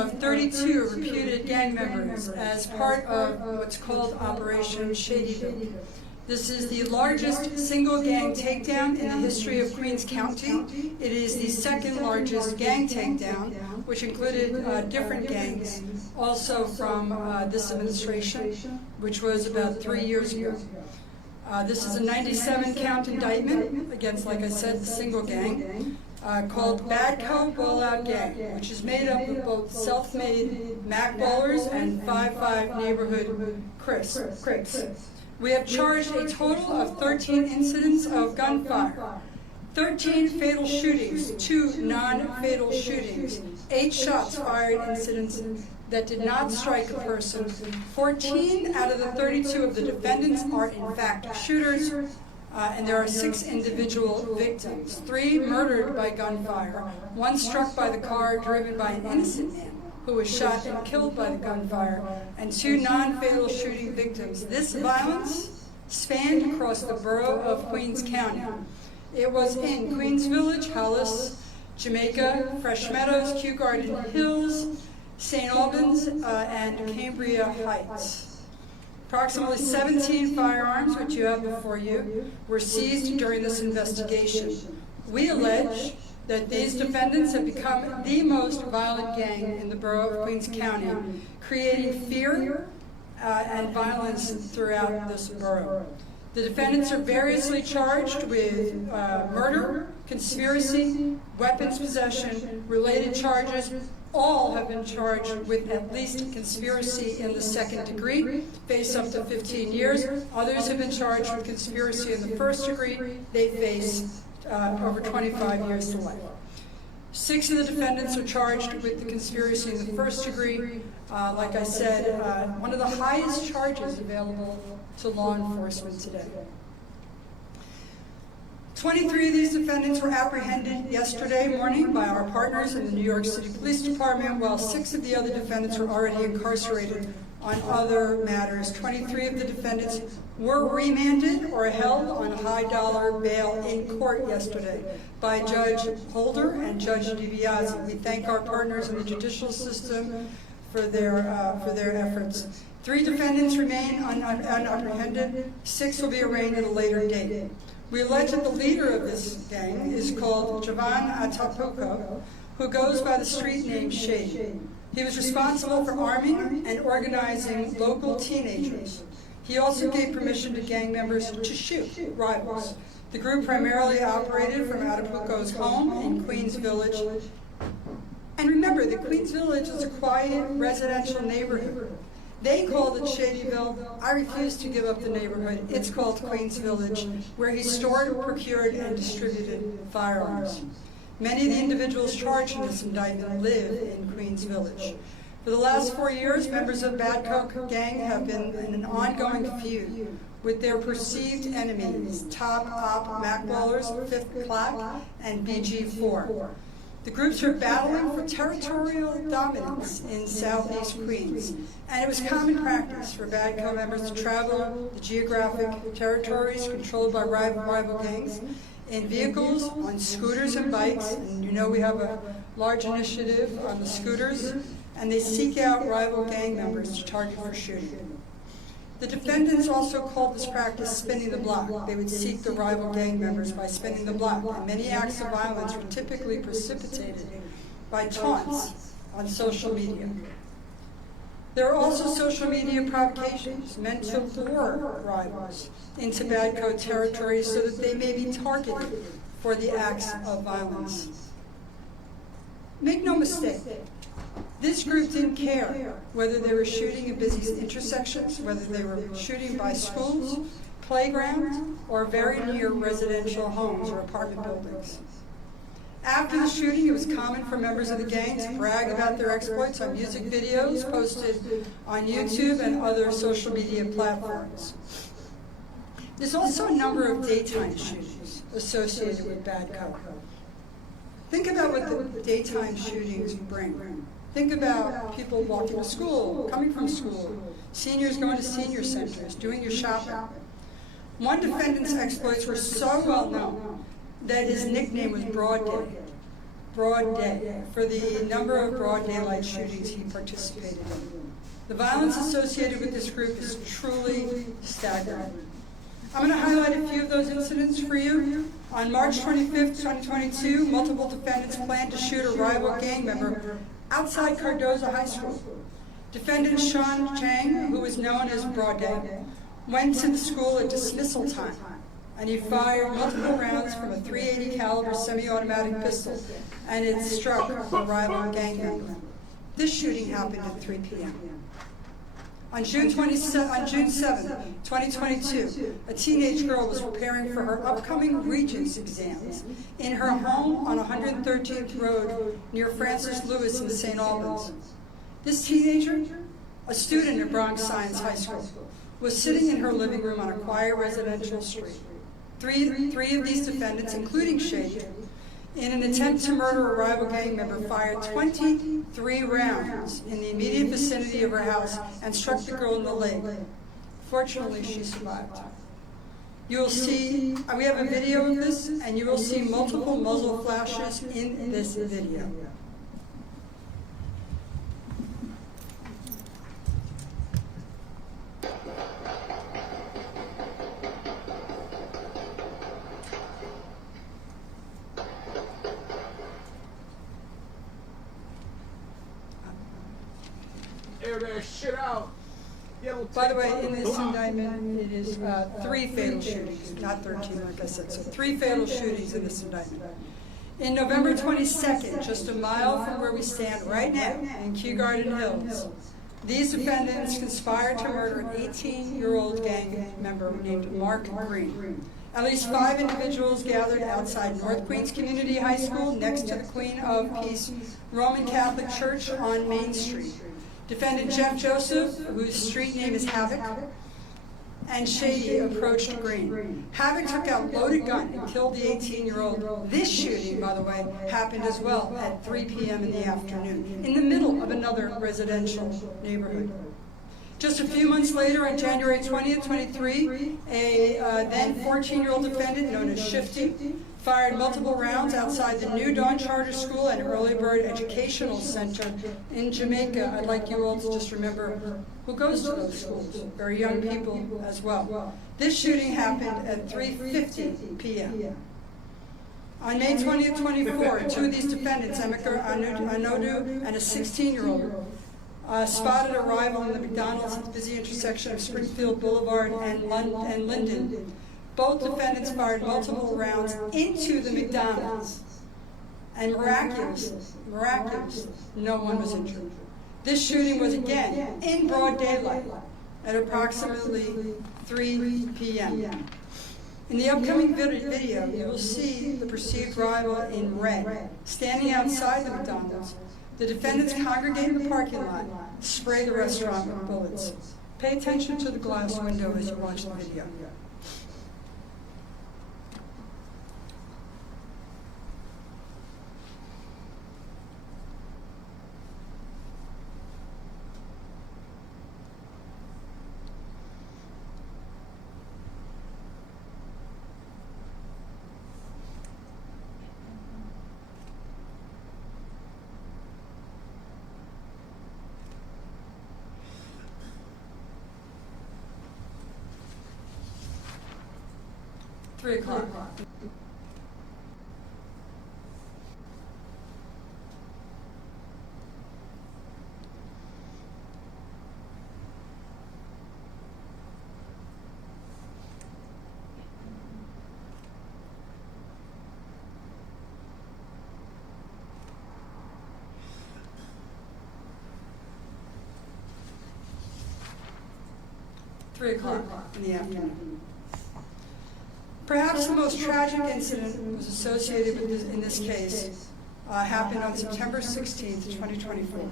of 32 reputed gang members as part of what's called Operation Shadyville. This is the largest single gang takedown in the history of Queens County. It is the second largest gang takedown, which included different gangs, also from this administration, which was about 3 years ago. This is a 97 count indictment against, like I said, the single gang, called Badco Ball-Out Gang, which is made up of both self-made Mac ballers and 5-5 neighborhood Crips. We have charged a total of 13 incidents of gunfire, 13 fatal shootings, 2 non-fatal shootings, 8 shots fired incidents that did not strike a person. 14 out of the 32 of the defendants are in fact shooters, and there are 6 individual victims, 3 murdered by gunfire, 1 struck by the car driven by an innocent man who was shot and killed by the gunfire, and 2 non-fatal shooting victims. This violence spanned across the borough of Queens County. It was in Queens Village, Hollis, Jamaica, Fresh Meadows, Kew Garden Hills, St. Albans, and Cambria Heights. Approximately 17 firearms, which you have before you, were seized during this investigation. We allege that these defendants have become the most violent gang in the borough of Queens County, creating fear and violence throughout this borough. The defendants are variously charged with murder, conspiracy, weapons possession, related charges. All have been charged with at least conspiracy in the 2nd degree, face up to 15 years. Others have been charged with conspiracy in the 1st degree. They face over 25 years to life. 6 of the defendants are charged with the conspiracy in the 1st degree. Like I said, one of the highest charges available to law enforcement today. 23 of these defendants were apprehended yesterday morning by our partners in the New York City Police Department, while 6 of the other defendants were already incarcerated on other matters. 23 of the defendants were remanded or held on high-dollar bail in court yesterday by Judge Holder and Judge DiBiase. We thank our partners in the judicial system for their efforts. 3 defendants remain unapprehended. 6 will be arraigned at a later date. We allege that the leader of this gang is called Javan Atapuco, who goes by the street name Shady. He was responsible for arming and organizing local teenagers. He also gave permission to gang members to shoot rivals. The group primarily operated from Atapuco's home in Queens Village. And remember that Queens Village is a quiet residential neighborhood. They called it Shadyville. I refuse to give up the neighborhood. It's called Queens Village, where he stored, procured, and distributed firearms. Many of the individuals charged in this indictment live in Queens Village. For the last 4 years, members of Badco gang have been in an ongoing feud with their perceived enemies, Top Op Mac Ballers, 5th Clack, and BG4. The groups are battling for territorial dominance in southeast Queens, and it was common practice for Badco members to travel the geographic territories controlled by rival gangs in vehicles, on scooters and bikes, and you know we have a large initiative on the scooters, and they seek out rival gang members to target for shooting. The defendants also called this practice spinning the block. They would seek the rival gang members by spinning the block, and many acts of violence were typically precipitated by taunts on social media. There are also social media provocations meant to lure rivals into Badco territory so that they may be targeted for the acts of violence. Make no mistake, this group didn't care whether they were shooting in busy intersections, whether they were shooting by schools, playgrounds, or very near residential homes or apartment buildings. After the shooting, it was common for members of the gang to brag about their exploits on music videos posted on YouTube and other social media platforms. There's also a number of daytime shootings associated with Badco. Think about what the daytime shootings bring. Think about people walking to school, coming from school, seniors going to senior centers, doing your shopping. One defendant's exploits were so well known that his nickname was Broad Day. broad day for the number of broad daylight shootings he participated in. The violence associated with this group is truly staggering. I'm going to highlight a few of those incidents for you. On March 25th, 2022, multiple defendants planned to shoot a rival gang member outside Cardozo High School. Defendant Sean Chang, who was known as Broad Day, went to the school at dismissal time, and he fired multiple rounds from a .380 caliber semi-automatic pistol, and it struck a rival gang member. This shooting happened at 3 p.m. On June 7, 2022, a teenage girl was preparing for her upcoming Regents exams in her home on 113th Road near Francis Lewis in St. Albans. This teenager, a student at Bronx Science High School, was sitting in her living room on a quiet residential street. Three of these defendants, including Shady, in an attempt to murder a rival gang member, fired 23 rounds in the immediate vicinity of her house and struck the girl in the leg. Fortunately, she survived. You will see, we have a video of this, and you will see multiple muzzle flashes in this video. Air that shit out. By the way, in this indictment, it is 3 fatal shootings, not 13, like I said. So 3 fatal shootings in this indictment. In November 22nd, just a mile from where we stand right now, in Kew Garden Hills, these defendants conspired to murder an 18-year-old gang member named Mark Green. At least 5 individuals gathered outside North Queens Community High School next to the Queen of Peace Roman Catholic Church on Main Street. Defendant Jeff Joseph, whose street name is Havoc, and Shady approached Green. Havoc took out a loaded gun and killed the 18-year-old. This shooting, by the way, happened as well at 3 p.m. in the afternoon, in the middle of another residential neighborhood. Just a few months later, on January 20th, 23, a then 14-year-old defendant known as Shifty fired multiple rounds outside the New Dawn Charter School and Early Bird Educational Center in Jamaica. I'd like you all to just remember who goes to those schools. Very young people as well. This shooting happened at 3:50 p.m. On May 20th, 24, 2 of these defendants, Emeka Anodu and a 16-year-old, spotted a rival in the McDonald's at the busy intersection of Springfield Boulevard and Linden. Both defendants fired multiple rounds into the McDonald's, and miraculously, no one was injured. This shooting was again in broad daylight at approximately 3 p.m. In the upcoming video, you will see the perceived rival in red standing outside the McDonald's. The defendants congregate in the parking lot, spray the restaurant with bullets. Pay attention to the glass window as you watch the video. Three o'clock. Three o'clock in the afternoon. Perhaps the most tragic incident was associated with this, in this case, happened on September 16th, 2024.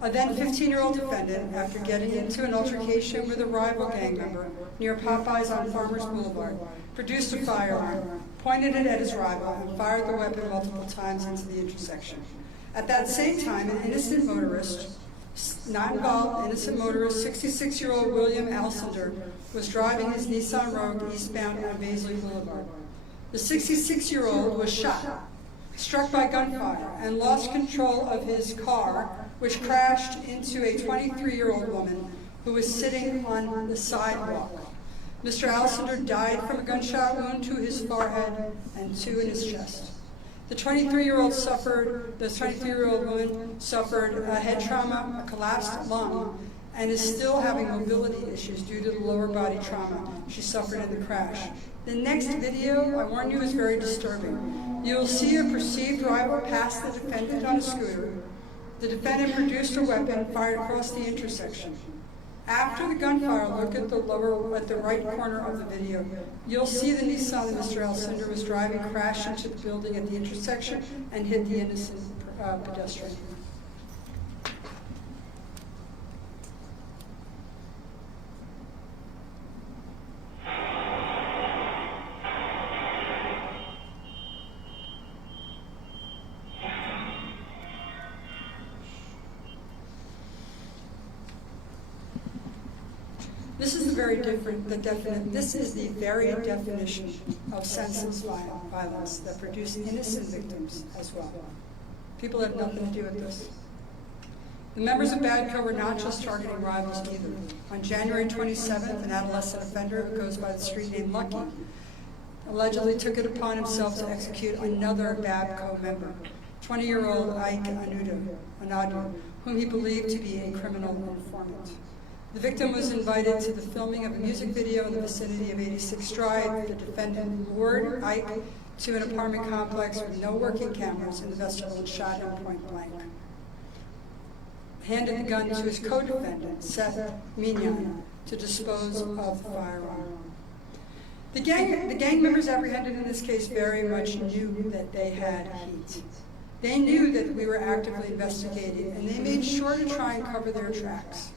A then 15-year-old defendant, after getting into an altercation with a rival gang member near Popeyes on Farmers Boulevard, produced a firearm, pointed it at his rival, and fired the weapon multiple times into the intersection. At that same time, an innocent motorist, not involved, innocent motorist, 66-year-old William Alcindor, was driving his Nissan Rogue eastbound on Baisley Boulevard. The 66-year-old was shot struck by gunfire and lost control of his car, which crashed into a 23-year-old woman who was sitting on the sidewalk. Mr. Alcindor died from a gunshot wound to his forehead and two in his chest. The 23-year-old woman suffered a head trauma, a collapsed lung, and is still having mobility issues due to the lower body trauma she suffered in the crash. The next video, I warn you, is very disturbing. You will see a perceived rival pass the defendant on a scooter. The defendant produced a weapon, fired across the intersection. After the gunfire, look at the right corner of the video. You'll see the Nissan that Mr. Alcindor was driving crash into the building at the intersection and hit the innocent pedestrian. This is the very this is the very definition of senseless violence that produced innocent victims as well. People had nothing to do with this. The members of BADCO were not just targeting rivals either. On January 27th, an adolescent offender who goes by the street name Lucky allegedly took it upon himself to execute another BADCO member, 20-year-old Ike Anadu, whom he believed to be a criminal informant. The victim was invited to the filming of a music video in the vicinity of 86th Drive. The defendant lured Ike to an apartment complex with no working cameras in the vestibule and shot him point blank. Handed the gun to his co-defendant, Seth Mignon, to dispose of the firearm. The gang members apprehended in this case very much knew that they had heat. They knew that we were actively investigating, and they made sure to try and cover their tracks.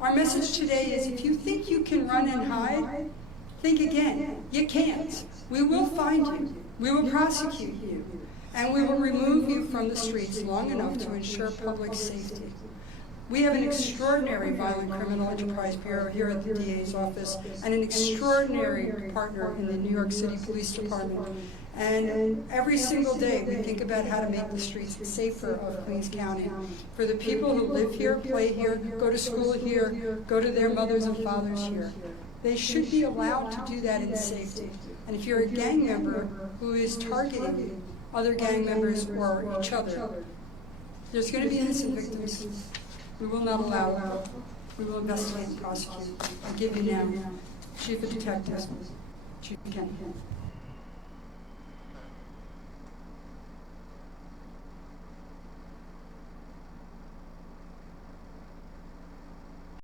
Our message today is, if you think you can run and hide, think again. You can't. We will find you. We will prosecute you. And we will remove you from the streets long enough to ensure public safety. We have an extraordinary violent criminal enterprise bureau here at the DA's office and an extraordinary partner in the New York City Police Department. And every single day we think about how to make the streets safer of Queens County. For the people who live here, play here, go to school here, go to their mothers and fathers here. They should be allowed to do that in safety. And if you're a gang member who is targeting other gang members or each other, there's going to be innocent victims. We will not allow that. We will investigate and prosecute. I give you now Chief of Detectives, Chief Kennedy.